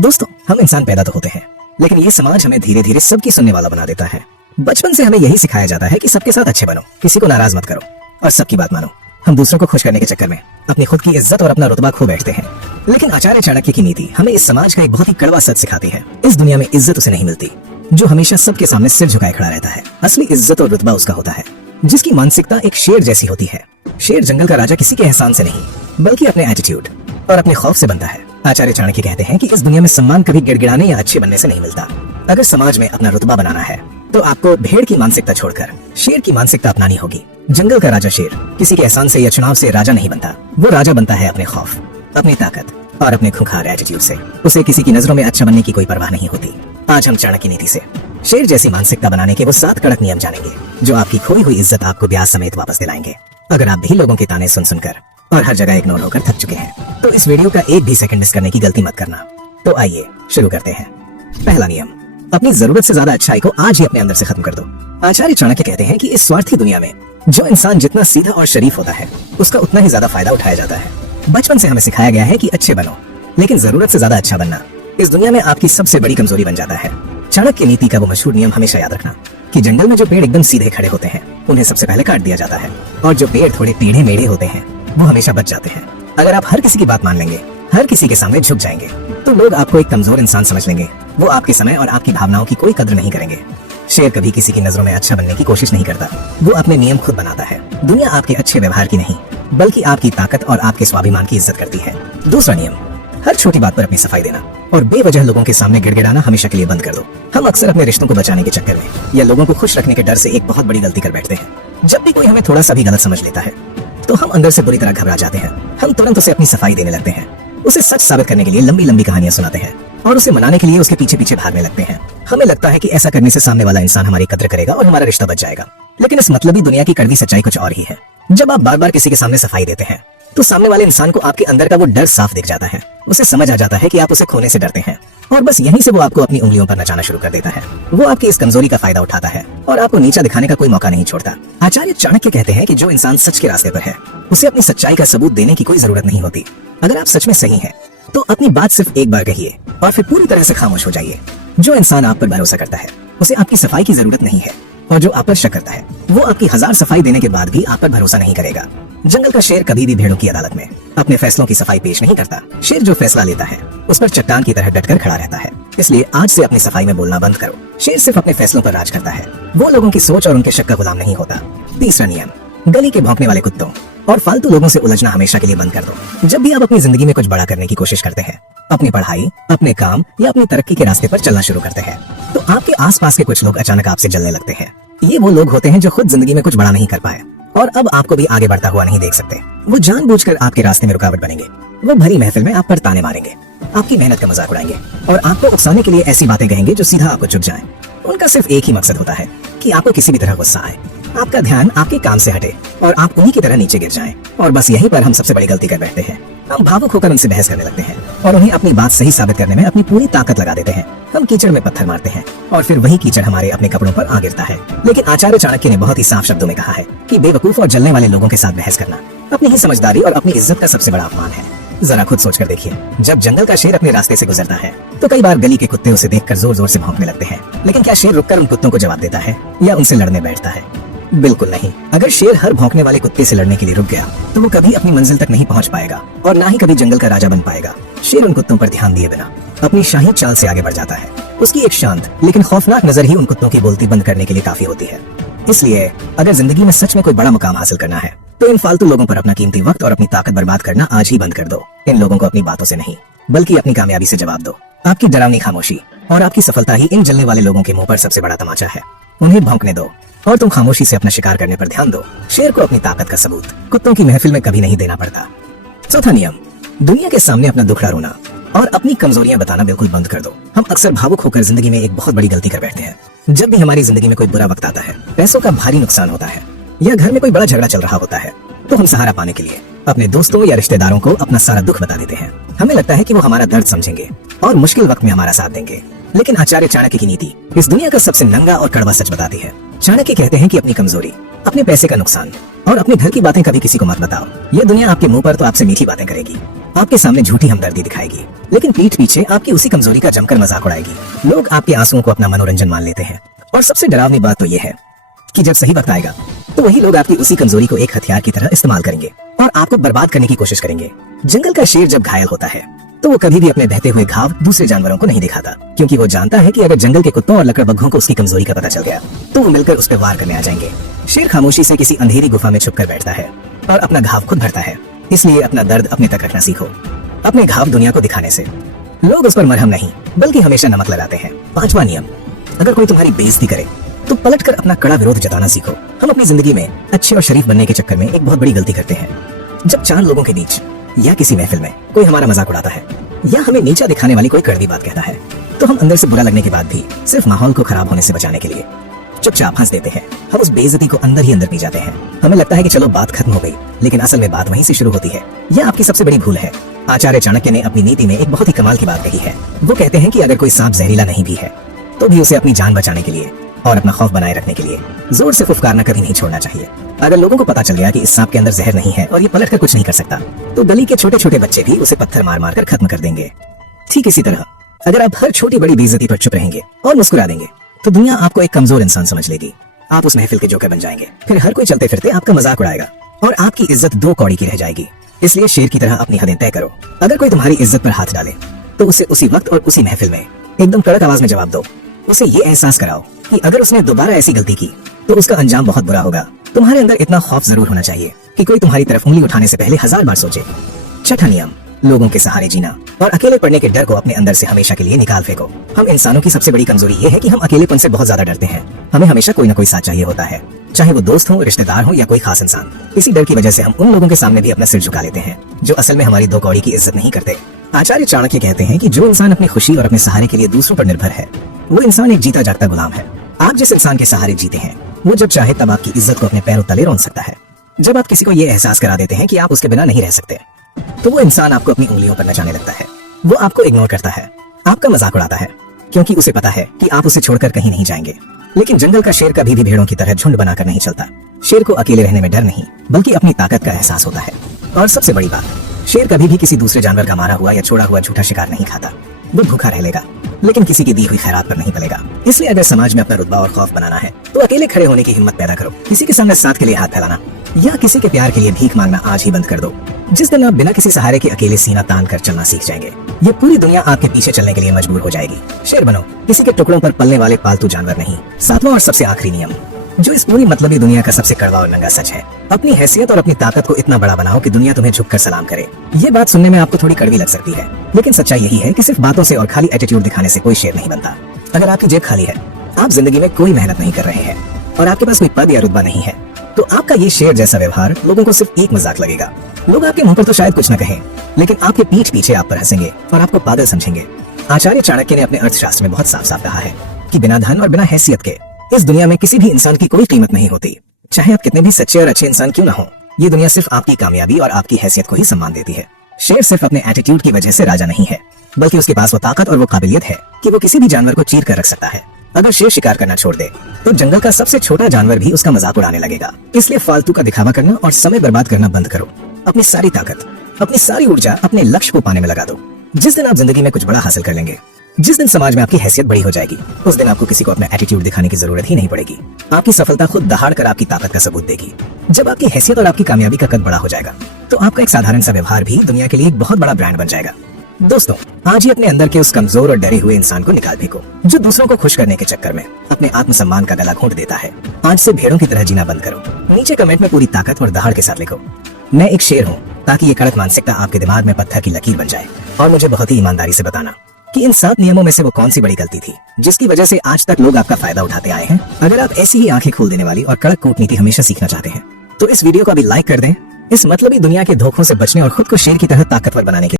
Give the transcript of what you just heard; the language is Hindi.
दोस्तों, हम इंसान पैदा तो होते हैं, लेकिन ये समाज हमें धीरे धीरे सबकी सुनने वाला बना देता है। बचपन से हमें यही सिखाया जाता है कि सबके साथ अच्छे बनो, किसी को नाराज मत करो और सबकी बात मानो। हम दूसरों को खुश करने के चक्कर में अपनी खुद की इज्जत और अपना रुतबा खो बैठते हैं। लेकिन आचार्य चाणक्य की नीति हमें इस समाज का एक बहुत ही कड़वा सच सिखाती है। इस दुनिया में इज्जत उसे नहीं मिलती जो हमेशा सबके सामने सिर झुकाए खड़ा रहता है। असली इज्जत और रुतबा उसका होता है जिसकी मानसिकता एक शेर जैसी होती है। शेर जंगल का राजा किसी के एहसान से नहीं बल्कि अपने एटीट्यूड और अपने खौफ से बनता है। आचार्य चाणक्य कहते हैं कि इस दुनिया में सम्मान कभी गिड़गिड़ाने या अच्छे बनने से नहीं मिलता। अगर समाज में अपना रुतबा बनाना है तो आपको भेड़ की मानसिकता छोड़कर शेर की मानसिकता अपनानी होगी। जंगल का राजा शेर किसी के एहसान से या चुनाव से राजा नहीं बनता। वो राजा बनता है अपने खौफ, अपनी ताकत और अपने खूंखार एटीट्यूड से। उसे किसी की नजरों में अच्छा बनने की कोई परवाह नहीं होती। आज हम चाणक्य नीति से शेर जैसी मानसिकता बनाने के वो 7 कड़क नियम जानेंगे जो आपकी खोई हुई इज्जत आपको ब्याज समेत वापस दिलाएंगे। अगर आप भी लोगों के ताने सुन सुनकर और हर जगह इग्नोर होकर थक चुके हैं तो इस वीडियो का एक भी सेकंड मिस करने की गलती मत करना। तो आइए शुरू करते हैं। पहला नियम, अपनी जरूरत से ज्यादा अच्छाई को आज ही अपने अंदर से खत्म कर दो। आचार्य चाणक्य कहते हैं कि इस स्वार्थी दुनिया में जो इंसान जितना सीधा और शरीफ होता है उसका उतना ही ज्यादा फायदा उठाया जाता है। बचपन से हमें सिखाया गया है कि अच्छे बनो, लेकिन जरूरत से ज्यादा अच्छा बनना इस दुनिया में आपकी सबसे बड़ी कमजोरी बन जाता है। चाणक्य नीति का वो मशहूर नियम हमेशा याद रखना कि जंगल में जो पेड़ एकदम सीधे खड़े होते हैं उन्हें सबसे पहले काट दिया जाता है और जो पेड़ थोड़े टेढ़े मेढ़े होते हैं वो हमेशा बच जाते हैं। अगर आप हर किसी की बात मान लेंगे, हर किसी के सामने झुक जाएंगे तो लोग आपको एक कमजोर इंसान समझ लेंगे। वो आपके समय और आपकी भावनाओं की कोई कद्र नहीं करेंगे। शेर कभी किसी की नजरों में अच्छा बनने की कोशिश नहीं करता। वो अपने नियम खुद बनाता है। दुनिया आपके अच्छे व्यवहार की नहीं बल्कि आपकी ताकत और आपके स्वाभिमान की इज्जत करती है। दूसरा नियम, हर छोटी बात पर अपनी सफाई देना और बेवजह लोगों के सामने गिड़गिड़ाना हमेशा के लिए बंद कर दो। हम अक्सर अपने रिश्तों को बचाने के चक्कर में या लोगों को खुश रखने के डर से एक बहुत बड़ी गलती कर बैठते हैं। जब भी कोई हमें थोड़ा सा भी गलत समझ लेता है तो हम अंदर से बुरी तरह घबरा जाते हैं। हम तुरंत उसे अपनी सफाई देने लगते हैं, उसे सच साबित करने के लिए लंबी लंबी कहानियां सुनाते हैं और उसे मनाने के लिए उसके पीछे पीछे भागने लगते हैं। हमें लगता है कि ऐसा करने से सामने वाला इंसान हमारी कद्र करेगा और हमारा रिश्ता बच जाएगा। लेकिन इस मतलबी दुनिया की कड़वी सच्चाई कुछ और ही है। जब आप बार बार किसी के सामने सफाई देते हैं तो सामने वाले इंसान को आपके अंदर का वो डर साफ दिख जाता है। उसे समझ आ जाता है कि आप उसे खोने से डरते हैं और बस यहीं से वो आपको अपनी उंगलियों पर नचाना शुरू कर देता है। वो आपकी इस कमजोरी का फायदा उठाता है और आपको नीचा दिखाने का कोई मौका नहीं छोड़ता। आचार्य चाणक्य कहते हैं कि जो इंसान सच के रास्ते पर है उसे अपनी सच्चाई का सबूत देने की कोई जरूरत नहीं होती। अगर आप सच में सही हैं तो अपनी बात सिर्फ एक बार कहिए और फिर पूरी तरह से खामोश हो जाइए। जो इंसान आप पर भरोसा करता है उसे आपकी सफाई की जरूरत नहीं है और जो आप पर शक करता है वो आपकी 1000 सफाई देने के बाद भी आप पर भरोसा नहीं करेगा। जंगल का शेर कभी भी भेड़ों की अदालत में अपने फैसलों की सफाई पेश नहीं करता। शेर जो फैसला लेता है उस पर चट्टान की तरह डटकर खड़ा रहता है। इसलिए आज से अपनी सफाई में बोलना बंद करो। शेर सिर्फ अपने फैसलों पर राज करता है। वो लोगों की सोच और उनके शक का गुलाम नहीं होता। तीसरा नियम, गली के भौंकने वाले कुत्तों और फालतू लोगों से उलझना हमेशा के लिए बंद कर दो। जब भी आप अपनी जिंदगी में कुछ बड़ा करने की कोशिश करते हैं, अपनी पढ़ाई, अपने काम या अपनी तरक्की के रास्ते पर चलना शुरू करते हैं तो आपके आसपास के कुछ लोग अचानक आपसे जलने लगते हैं। ये वो लोग होते हैं जो खुद जिंदगी में कुछ बड़ा नहीं कर पाए और अब आपको भी आगे बढ़ता हुआ नहीं देख सकते। वो जानबूझकर आपके रास्ते में रुकावट बनेंगे। वो भरी महफिल में आप पर ताने मारेंगे, आपकी मेहनत का मजाक उड़ाएंगे और आपको उकसाने के लिए ऐसी बातें कहेंगे जो सीधा आपको चुभ जाएं। उनका सिर्फ एक ही मकसद होता है कि आपको किसी भी तरह गुस्सा आए, आपका ध्यान आपके काम से हटे और आप उन्हीं की तरह नीचे गिर जाएं। और बस यहीं पर हम सबसे बड़ी गलती कर बैठते हैं। हम भावुक होकर उनसे बहस करने लगते हैं और उन्हें अपनी बात सही साबित करने में अपनी पूरी ताकत लगा देते हैं। हम कीचड़ में पत्थर मारते हैं और फिर वही कीचड़ हमारे अपने कपड़ों पर आ गिरता है। लेकिन आचार्य चाणक्य ने बहुत ही साफ शब्दों में कहा है कि बेवकूफ और जलने वाले लोगों के साथ बहस करना अपनी ही समझदारी और अपनी इज्जत का सबसे बड़ा अपमान है। जरा खुद सोचकर देखिए, जब जंगल का शेर अपने रास्ते से गुजरता है तो कई बार गली के कुत्ते उसे देखकर जोर जोर से भौंकने लगते हैं। लेकिन क्या शेर रुककर उन कुत्तों को जवाब देता है या उनसे लड़ने बैठता है? बिल्कुल नहीं। अगर शेर हर भौंकने वाले कुत्ते से लड़ने के लिए रुक गया तो वो कभी अपनी मंजिल तक नहीं पहुंच पाएगा और ना ही कभी जंगल का राजा बन पाएगा। शेर उन कुत्तों पर ध्यान दिए बिना अपनी शाही चाल से आगे बढ़ जाता है। उसकी एक शांत लेकिन खौफनाक नजर ही उन कुत्तों की बोलती बंद करने के लिए काफी होती है। इसलिए अगर जिंदगी में सच में कोई बड़ा मुकाम हासिल करना है तो इन फालतू लोगों पर अपना कीमती वक्त और अपनी ताकत बर्बाद करना आज ही बंद कर दो। इन लोगों को अपनी बातों से नहीं बल्कि अपनी कामयाबी से जवाब दो। आपकी डरावनी खामोशी और आपकी सफलता ही इन जलने वाले लोगों के मुंह पर सबसे बड़ा तमाचा है। उन्हें भौंकने दो और तुम खामोशी से अपना शिकार करने पर ध्यान दो। शेर को अपनी ताकत का सबूत कुत्तों की महफिल में कभी नहीं देना पड़ता। चौथा नियम, दुनिया के सामने अपना दुखड़ा रोना और अपनी कमजोरियां बताना बिल्कुल बंद कर दो। हम अक्सर भावुक होकर जिंदगी में एक बहुत बड़ी गलती कर बैठते हैं। जब भी हमारी जिंदगी में कोई बुरा वक्त आता है, पैसों का भारी नुकसान होता है या घर में कोई बड़ा झगड़ा चल रहा होता है तो हम सहारा पाने के लिए अपने दोस्तों या रिश्तेदारों को अपना सारा दुख बता देते हैं। हमें लगता है कि वो हमारा दर्द समझेंगे और मुश्किल वक्त में हमारा साथ देंगे। लेकिन आचार्य चाणक्य की नीति इस दुनिया का सबसे नंगा और कड़वा सच बताती है। चाणक्य कहते हैं कि अपनी कमजोरी, अपने पैसे का नुकसान और अपने घर की बातें कभी किसी को मत बताओ। ये दुनिया आपके मुंह पर तो आपसे मीठी बातें करेगी, आपके सामने झूठी हमदर्दी दिखाएगी, लेकिन पीठ पीछे आपकी उसी कमजोरी का जमकर मजाक उड़ाएगी। लोग आपके आंसुओं को अपना मनोरंजन मान लेते हैं, और सबसे डरावनी बात तो यह है कि जब सही वक्त आएगा तो वही लोग आपकी उसी कमजोरी को एक हथियार की तरह इस्तेमाल करेंगे और आपको बर्बाद करने की कोशिश करेंगे। जंगल का शेर जब घायल होता है तो वो कभी भी अपने बहते हुए घाव दूसरे जानवरों को नहीं दिखाता, क्योंकि वो जानता है कि अगर जंगल के कुत्तों और लकड़बग्घों को उसकी कमजोरी का पता चल गया तो वो मिलकर उस पर वार करने आ जाएंगे। शेर खामोशी से किसी अंधेरी गुफा में छुपकर बैठता है और अपना घाव खुद भरता है। इसलिए अपना दर्द अपने तक रखना सीखो, अपने घाव दुनिया को दिखाने से। लोग उस पर मरहम नहीं बल्कि हमेशा नमक लगाते हैं। 5वां नियम, अगर कोई तुम्हारी बेइज्जती करे तो पलट कर अपना कड़ा विरोध जताना सीखो। हम अपनी जिंदगी में अच्छे और शरीफ बनने के चक्कर में एक बहुत बड़ी गलती करते हैं। जब 4 लोगों के बीच या किसी महफिल में कोई हमारा मजाक उड़ाता है या हमें नीचा दिखाने वाली कोई कड़वी बात कहता है, तो हम अंदर से बुरा लगने के बाद भी सिर्फ माहौल को खराब होने से बचाने के लिए चुपचाप हंस देते हैं। हम उस बेइज्जती को अंदर ही अंदर पी जाते हैं। हमें लगता है कि चलो बात खत्म हो गई, लेकिन असल में बात वहीं से शुरू होती है। यह आपकी सबसे बड़ी भूल है। आचार्य चाणक्य ने अपनी नीति में एक बहुत ही कमाल की बात कही है। वो कहते हैं कि अगर कोई सांप जहरीला नहीं भी है तो भी उसे अपनी जान बचाने के लिए और अपना खौफ बनाए रखने के लिए जोर से फुफकारना कभी नहीं छोड़ना चाहिए। अगर लोगों को पता चल गया कि इस सांप के अंदर जहर नहीं है और ये पलट कर कुछ नहीं कर सकता, तो गली के छोटे छोटे बच्चे भी उसे पत्थर मार मार कर खत्म कर देंगे। ठीक इसी तरह अगर आप हर छोटी बड़ी बेइज्जती पर चुप रहेंगे और मुस्कुरा देंगे तो दुनिया आपको एक कमजोर इंसान समझ लेगी। आप उस महफिल के जोकर बन जाएंगे। फिर हर कोई चलते फिरते आपका मजाक उड़ाएगा और आपकी इज्जत 2 कौड़ी की रह जाएगी। इसलिए शेर की तरह अपनी हदें तय करो। अगर कोई तुम्हारी इज्जत पर हाथ डाले तो उसे उसी वक्त और उसी महफिल में एकदम कड़क आवाज में जवाब दो। उसे ये एहसास कराओ कि अगर उसने दोबारा ऐसी गलती की तो उसका अंजाम बहुत बुरा होगा। तुम्हारे अंदर इतना खौफ जरूर होना चाहिए कि कोई तुम्हारी तरफ उंगली उठाने से पहले 1000 बार सोचे। 6वां नियम, लोगों के सहारे जीना और अकेले पड़ने के डर को अपने अंदर से हमेशा के लिए निकाल फेंको। हम इंसानों की सबसे बड़ी कमजोरी ये है कि हम अकेलेपन से बहुत ज्यादा डरते हैं। हमें हमेशा कोई न कोई साथ चाहिए होता है, चाहे वो दोस्त हो, रिश्तेदार हो या कोई खास इंसान। इसी डर की वजह से हम उन लोगों के सामने भी अपना सिर झुका लेते हैं जो असल में हमारी 2 कौड़ी की इज्जत नहीं करते। आचार्य चाणक्य कहते हैं कि जो इंसान अपनी खुशी और अपने सहारे के लिए दूसरों पर निर्भर है वो इंसान एक जीता जागता गुलाम है। आप जिस इंसान के सहारे जीते हैं वो जब चाहे तब आपकी इज्जत को अपने पैरों तले रौंद सकता है। जब आप किसी को ये एहसास करा देते हैं कि आप उसके बिना नहीं रह सकते तो वो इंसान आपको अपनी उंगलियों पर नचाने लगता है। वो आपको इग्नोर करता है, आपका मजाक उड़ाता है, क्योंकि उसे पता है कि आप उसे छोड़कर कहीं नहीं जाएंगे। लेकिन जंगल का शेर कभी भी भेड़ों की तरह झुंड बनाकर नहीं चलता। शेर को अकेले रहने में डर नहीं बल्कि अपनी ताकत का एहसास होता है। और सबसे बड़ी बात, शेर कभी भी किसी दूसरे जानवर का मारा हुआ या छोड़ा हुआ झूठा शिकार नहीं खाता। वो भूखा रह लेगा लेकिन किसी की दी हुई खैरात पर नहीं पलेगा। इसलिए अगर समाज में अपना रुतबा और खौफ बनाना है तो अकेले खड़े होने की हिम्मत पैदा करो। किसी के सामने साथ के लिए हाथ फैलाना या किसी के प्यार के लिए भीख मांगना आज ही बंद कर दो। जिस दिन आप बिना किसी सहारे के अकेले सीना तान कर चलना सीख जाएंगे, ये पूरी दुनिया आपके पीछे चलने के लिए मजबूर हो जाएगी। शेर बनो, किसी के टुकड़ों पर पलने वाले पालतू जानवर नहीं। 7वां और सबसे आखिरी नियम, जो इस पूरी मतलबी दुनिया का सबसे कड़वा और नंगा सच है, अपनी हैसियत और अपनी ताकत को इतना बड़ा बनाओ कि दुनिया तुम्हें झुककर सलाम करे। ये बात सुनने में आपको थोड़ी कड़वी लग सकती है, लेकिन सच्चाई यही है कि सिर्फ बातों से और खाली एटीट्यूड दिखाने से कोई शेर नहीं बनता। अगर आपकी जेब खाली है, आप जिंदगी में कोई मेहनत नहीं कर रहे हैं और आपके पास कोई पद या रुतबा नहीं है, तो आपका ये शेर जैसा व्यवहार लोगों को सिर्फ एक मजाक लगेगा। लोग आपके मुंह पर तो शायद कुछ न कहें, लेकिन आपके पीठ पीछे आप पर हंसेंगे और आपको पागल समझेंगे। आचार्य चाणक्य ने अपने अर्थशास्त्र में बहुत साफ साफ कहा है कि बिना धन और बिना हैसियत के इस दुनिया में किसी भी इंसान की कोई कीमत नहीं होती। चाहे आप कितने भी सच्चे और अच्छे इंसान क्यों न हो, ये दुनिया सिर्फ आपकी कामयाबी और आपकी हैसियत को ही सम्मान देती है। शेर सिर्फ अपने एटीट्यूड की वजह से राजा नहीं है, बल्कि उसके पास वो ताकत और वो काबिलियत है कि वो किसी भी जानवर को चीर कर रख सकता है। अगर शेर शिकार करना छोड़ दे तो जंगल का सबसे छोटा जानवर भी उसका मजाक उड़ाने लगेगा। इसलिए फालतू का दिखावा करना और समय बर्बाद करना बंद करो। अपनी सारी ताकत, अपनी सारी ऊर्जा अपने लक्ष्य को पाने में लगा दो। जिस दिन आप जिंदगी में कुछ बड़ा हासिल कर लेंगे, जिस दिन समाज में आपकी हैसियत बड़ी हो जाएगी, उस दिन आपको किसी को अपना एटीट्यूड दिखाने की जरूरत ही नहीं पड़ेगी। आपकी सफलता खुद दहाड़ कर आपकी ताकत का सबूत देगी। जब आपकी हैसियत और आपकी कामयाबी का कद बड़ा हो जाएगा तो आपका एक साधारण सा व्यवहार भी दुनिया के लिए एक बहुत बड़ा ब्रांड बन जाएगा। दोस्तों, आज ही अपने अंदर के उस कमजोर और डरे हुए इंसान को निकाल फेंको जो दूसरों को खुश करने के चक्कर में अपने आत्मसम्मान का गला घोंट देता है। आज से भेड़ों की तरह जीना बंद करो। नीचे कमेंट में पूरी ताकत और दहाड़ के साथ लिखो, मैं एक शेर हूँ, ताकि ये कड़क मानसिकता आपके दिमाग में पत्थर की लकीर बन जाए। और मुझे बहुत ही ईमानदारी से बताना कि इन 7 नियमों में से वो कौन सी बड़ी गलती थी जिसकी वजह से आज तक लोग आपका फायदा उठाते आए हैं। अगर आप ऐसी ही आंखें खोल देने वाली और कड़क कूटनीति हमेशा सीखना चाहते हैं तो इस वीडियो को अभी लाइक कर दें। इस मतलबी दुनिया के धोखों से बचने और खुद को शेर की तरह ताकतवर बनाने के